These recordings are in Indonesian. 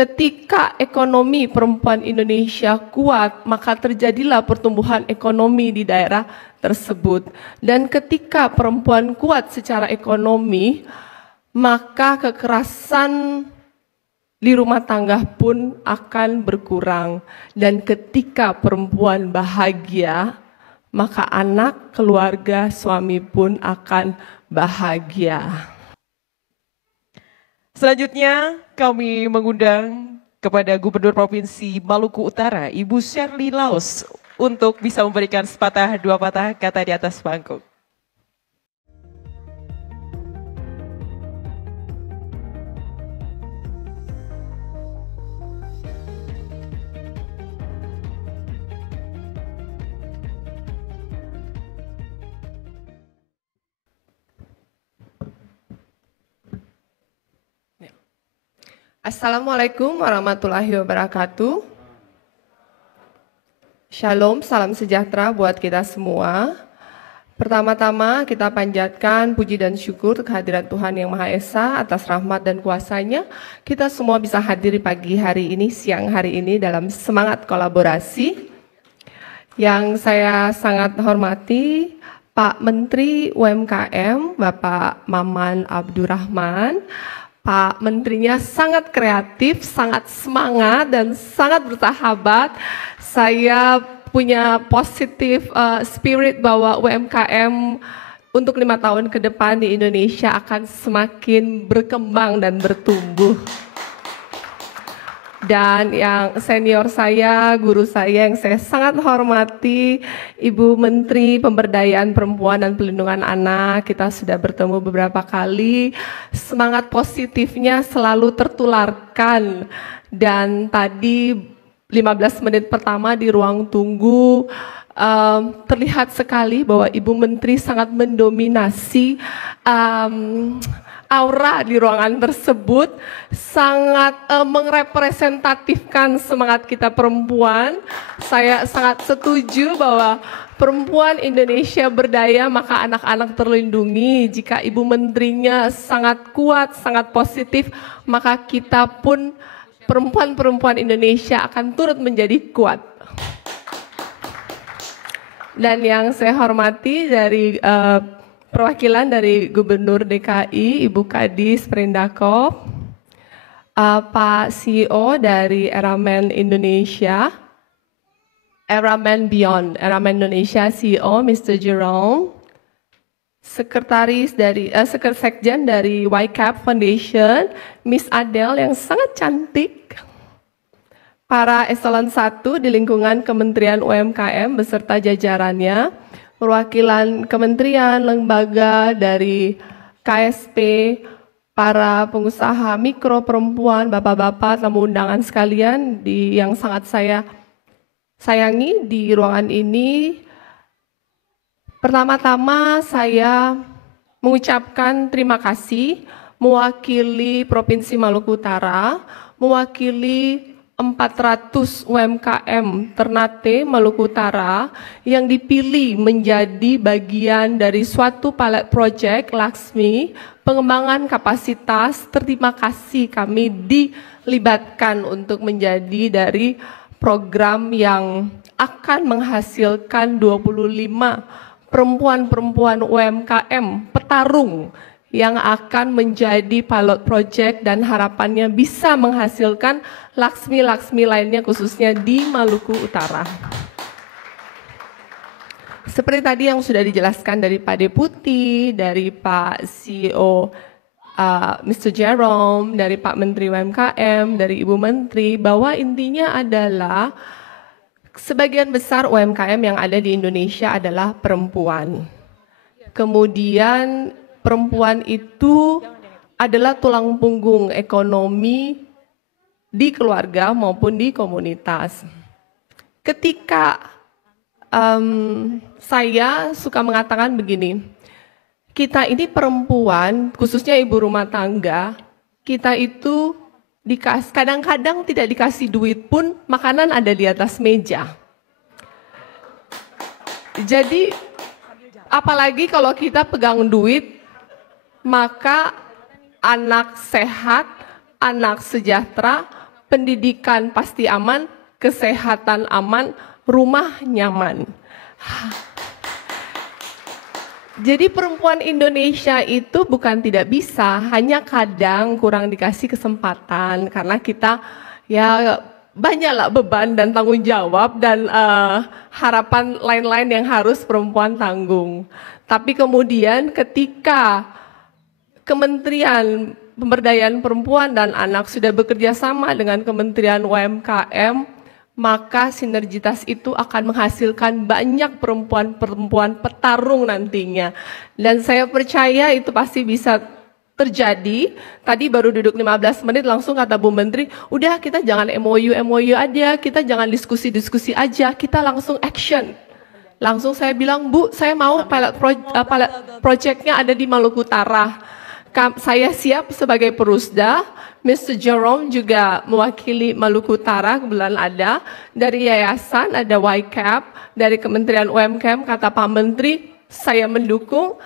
ketika ekonomi perempuan Indonesia kuat, maka terjadilah pertumbuhan ekonomi di daerah tersebut. Dan ketika perempuan kuat secara ekonomi, maka kekerasan di rumah tangga pun akan berkurang. Dan ketika perempuan bahagia, maka anak, keluarga, suami pun akan bahagia. Selanjutnya kami mengundang kepada Gubernur Provinsi Maluku Utara, Ibu Shirley Laos, untuk bisa memberikan sepatah dua patah kata di atas panggung. Assalamualaikum warahmatullahi wabarakatuh. Shalom, salam sejahtera buat kita semua. Pertama-tama kita panjatkan puji dan syukur kehadiran Tuhan Yang Maha Esa atas rahmat dan kuasa-Nya. Kita semua bisa hadir di pagi hari ini, siang hari ini dalam semangat kolaborasi. Yang saya sangat hormati Pak Menteri UMKM, Bapak Maman Abdurrahman. Pak Menterinya sangat kreatif, sangat semangat, dan sangat bersahabat. Saya punya positif spirit bahwa UMKM untuk 5 tahun ke depan di Indonesia akan semakin berkembang dan bertumbuh. Dan yang senior saya, guru saya yang saya sangat hormati, Ibu Menteri Pemberdayaan Perempuan dan Pelindungan Anak, kita sudah bertemu beberapa kali. Semangat positifnya selalu tertularkan. Dan tadi 15 menit pertama di ruang tunggu, terlihat sekali bahwa Ibu Menteri sangat mendominasi aura di ruangan tersebut, sangat merepresentatifkan semangat kita perempuan. Saya sangat setuju bahwa perempuan Indonesia berdaya, maka anak-anak terlindungi. Jika Ibu Menterinya sangat kuat, sangat positif, maka kita pun perempuan-perempuan Indonesia akan turut menjadi kuat. Dan yang saya hormati dari perwakilan dari Gubernur DKI, Ibu Kadis Prendakov, Pak CEO dari Eramen Indonesia, Eramen Beyond, Eramen Indonesia CEO Mr. Jerome, Sekretaris dari Sekjen dari YCAP Foundation, Miss Adele yang sangat cantik, para eselon 1 di lingkungan Kementerian UMKM beserta jajarannya, perwakilan kementerian, lembaga dari KSP, para pengusaha mikro perempuan, bapak-bapak, tamu undangan sekalian yang sangat saya sayangi di ruangan ini. Pertama-tama saya mengucapkan terima kasih mewakili Provinsi Maluku Utara, mewakili 400 UMKM Ternate Maluku Utara yang dipilih menjadi bagian dari suatu pilot project Laksmi, pengembangan kapasitas. Terima kasih kami dilibatkan untuk menjadi dari program yang akan menghasilkan 25 perempuan-perempuan UMKM petarung yang akan menjadi pilot project dan harapannya bisa menghasilkan laksmi-laksmi lainnya khususnya di Maluku Utara. Seperti tadi yang sudah dijelaskan dari Pak Deputi, dari Pak CEO Mr. Jerome, dari Pak Menteri UMKM, dari Ibu Menteri, bahwa intinya adalah sebagian besar UMKM yang ada di Indonesia adalah perempuan. Kemudian perempuan itu adalah tulang punggung ekonomi di keluarga maupun di komunitas. Ketika saya suka mengatakan begini, kita ini perempuan, khususnya ibu rumah tangga, kita itu kadang-kadang tidak dikasih duit pun makanan ada di atas meja. Jadi apalagi kalau kita pegang duit, maka anak sehat, anak sejahtera, pendidikan pasti aman, kesehatan aman, rumah nyaman. Jadi perempuan Indonesia itu bukan tidak bisa, hanya kadang kurang dikasih kesempatan karena kita ya banyaklah beban dan tanggung jawab dan harapan lain-lain yang harus perempuan tanggung. Tapi kemudian ketika Kementerian Pemberdayaan Perempuan dan Anak sudah bekerja sama dengan Kementerian UMKM, maka sinergitas itu akan menghasilkan banyak perempuan-perempuan petarung nantinya. Dan saya percaya itu pasti bisa terjadi. Tadi baru duduk 15 menit langsung kata Bu Menteri, udah kita jangan MOU aja, kita jangan diskusi-diskusi aja, kita langsung action. Langsung saya bilang, Bu, saya mau pilot project-nya ada di Maluku Utara. Saya siap sebagai perusda. Mr. Jerome juga mewakili Maluku Utara, kebetulan ada. Dari yayasan ada YCAP, dari Kementerian UMKM kata Pak Menteri, saya mendukung.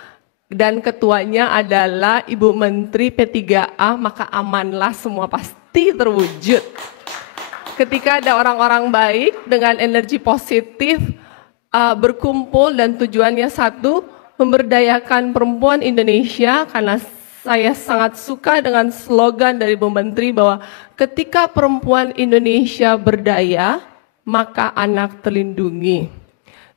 Dan ketuanya adalah Ibu Menteri P3A, maka amanlah semua pasti terwujud. Ketika ada orang-orang baik dengan energi positif, berkumpul dan tujuannya satu, memberdayakan perempuan Indonesia, karena saya sangat suka dengan slogan dari Bu Menteri bahwa ketika perempuan Indonesia berdaya, maka anak terlindungi.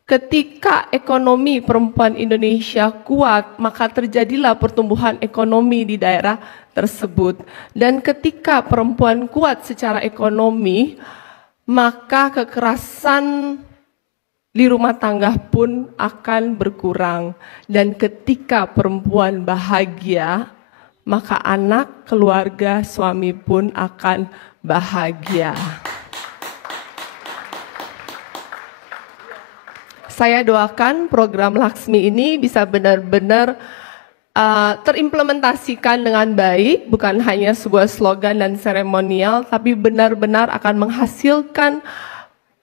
Ketika ekonomi perempuan Indonesia kuat, maka terjadilah pertumbuhan ekonomi di daerah tersebut. Dan ketika perempuan kuat secara ekonomi, maka kekerasan di rumah tangga pun akan berkurang. Dan ketika perempuan bahagia, maka anak, keluarga, suami pun akan bahagia. Saya doakan program Laksmi ini bisa benar-benar terimplementasikan dengan baik, bukan hanya sebuah slogan dan seremonial, tapi benar-benar akan menghasilkan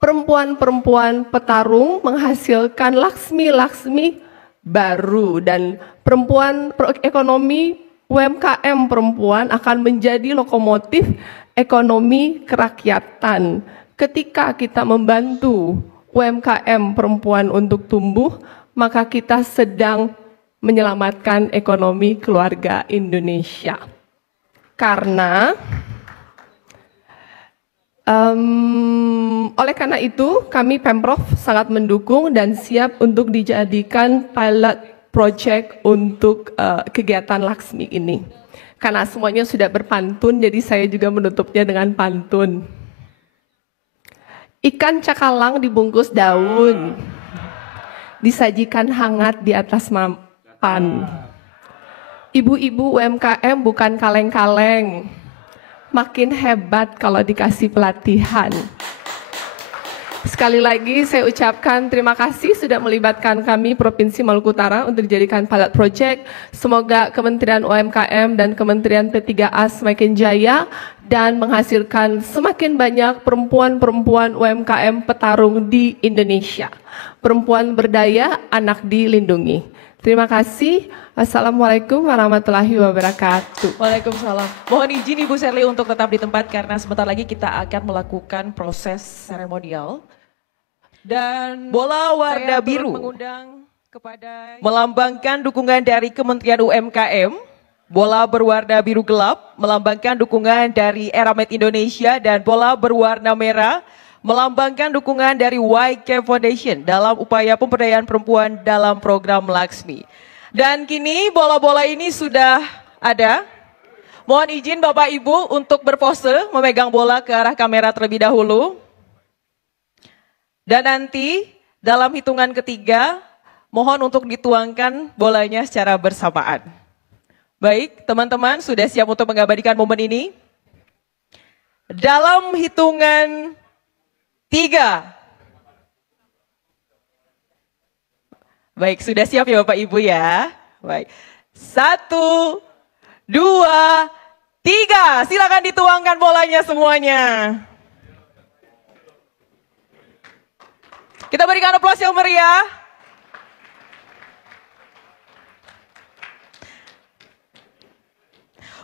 perempuan-perempuan petarung, menghasilkan Laksmi-Laksmi baru, dan perempuan ekonomi UMKM perempuan akan menjadi lokomotif ekonomi kerakyatan. Ketika kita membantu UMKM perempuan untuk tumbuh, maka kita sedang menyelamatkan ekonomi keluarga Indonesia. Karena oleh karena itu, kami Pemprov sangat mendukung dan siap untuk dijadikan pilot project untuk kegiatan Laksmi ini. Karena semuanya sudah berpantun, jadi saya juga menutupnya dengan pantun. Ikan cakalang dibungkus daun, disajikan hangat di atas mapan. Ibu-ibu UMKM bukan kaleng-kaleng, makin hebat kalau dikasih pelatihan. Sekali lagi saya ucapkan terima kasih sudah melibatkan kami Provinsi Maluku Utara untuk dijadikan pilot project. Semoga Kementerian UMKM dan Kementerian P3A semakin jaya dan menghasilkan semakin banyak perempuan-perempuan UMKM petarung di Indonesia. Perempuan berdaya, anak dilindungi. Terima kasih. Assalamualaikum warahmatullahi wabarakatuh. Waalaikumsalam. Mohon izin Ibu Sherly untuk tetap di tempat karena sebentar lagi kita akan melakukan proses seremonial. Dan bola warna biru mengundang kepada melambangkan dukungan dari Kementerian UMKM. Bola berwarna biru gelap melambangkan dukungan dari Eramet Indonesia, dan bola berwarna merah melambangkan dukungan dari YK Foundation dalam upaya pemberdayaan perempuan dalam program Laksmi. Dan kini bola-bola ini sudah ada. Mohon izin Bapak Ibu untuk berpose memegang bola ke arah kamera terlebih dahulu. Dan nanti dalam hitungan ketiga, mohon untuk dituangkan bolanya secara bersamaan. Baik, teman-teman sudah siap untuk mengabadikan momen ini? Dalam hitungan 3. Baik, sudah siap ya Bapak Ibu ya? Baik. 1, 2, 3. Silakan dituangkan bolanya semuanya. Kita berikan aplaus yang meriah.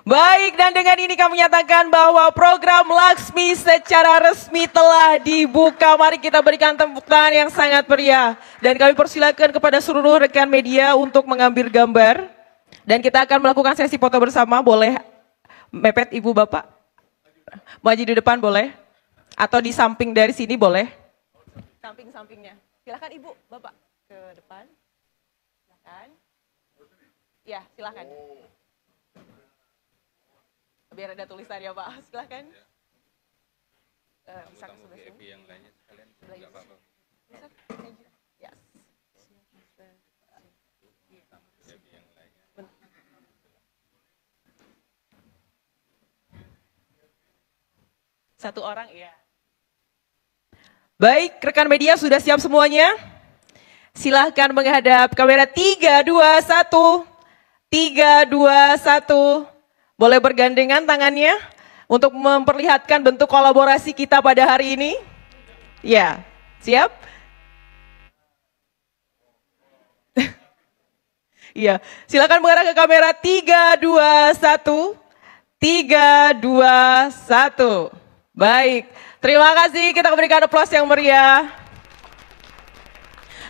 Baik, dan dengan ini kami nyatakan bahwa program Laksmi secara resmi telah dibuka. Mari kita berikan tepuk tangan yang sangat meriah. Dan kami persilakan kepada seluruh rekan media untuk mengambil gambar. Dan kita akan melakukan sesi foto bersama. Boleh mepet Ibu Bapak? Maju di depan boleh? Atau di samping dari sini boleh? Samping-sampingnya. Silakan Ibu, Bapak ke depan. Silakan. Ya, silakan. Biar ada tulisan ya Pak, silakan. Bisa ke sebelah sini. Yang lainnya sekalian enggak apa-apa. Ya. Satu orang ya. Baik, rekan media sudah siap semuanya? Silahkan menghadap kamera 3, 2, 1. 3, 2, 1. Boleh bergandengan tangannya untuk memperlihatkan bentuk kolaborasi kita pada hari ini? Ya, siap? Iya, silakan mengarah ke kamera 3, 2, 1. 3, 2, 1. Baik, terima kasih, kita berikan aplaus yang meriah.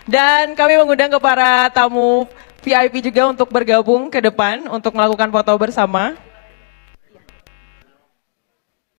Dan kami mengundang ke para tamu VIP juga untuk bergabung ke depan untuk melakukan foto bersama.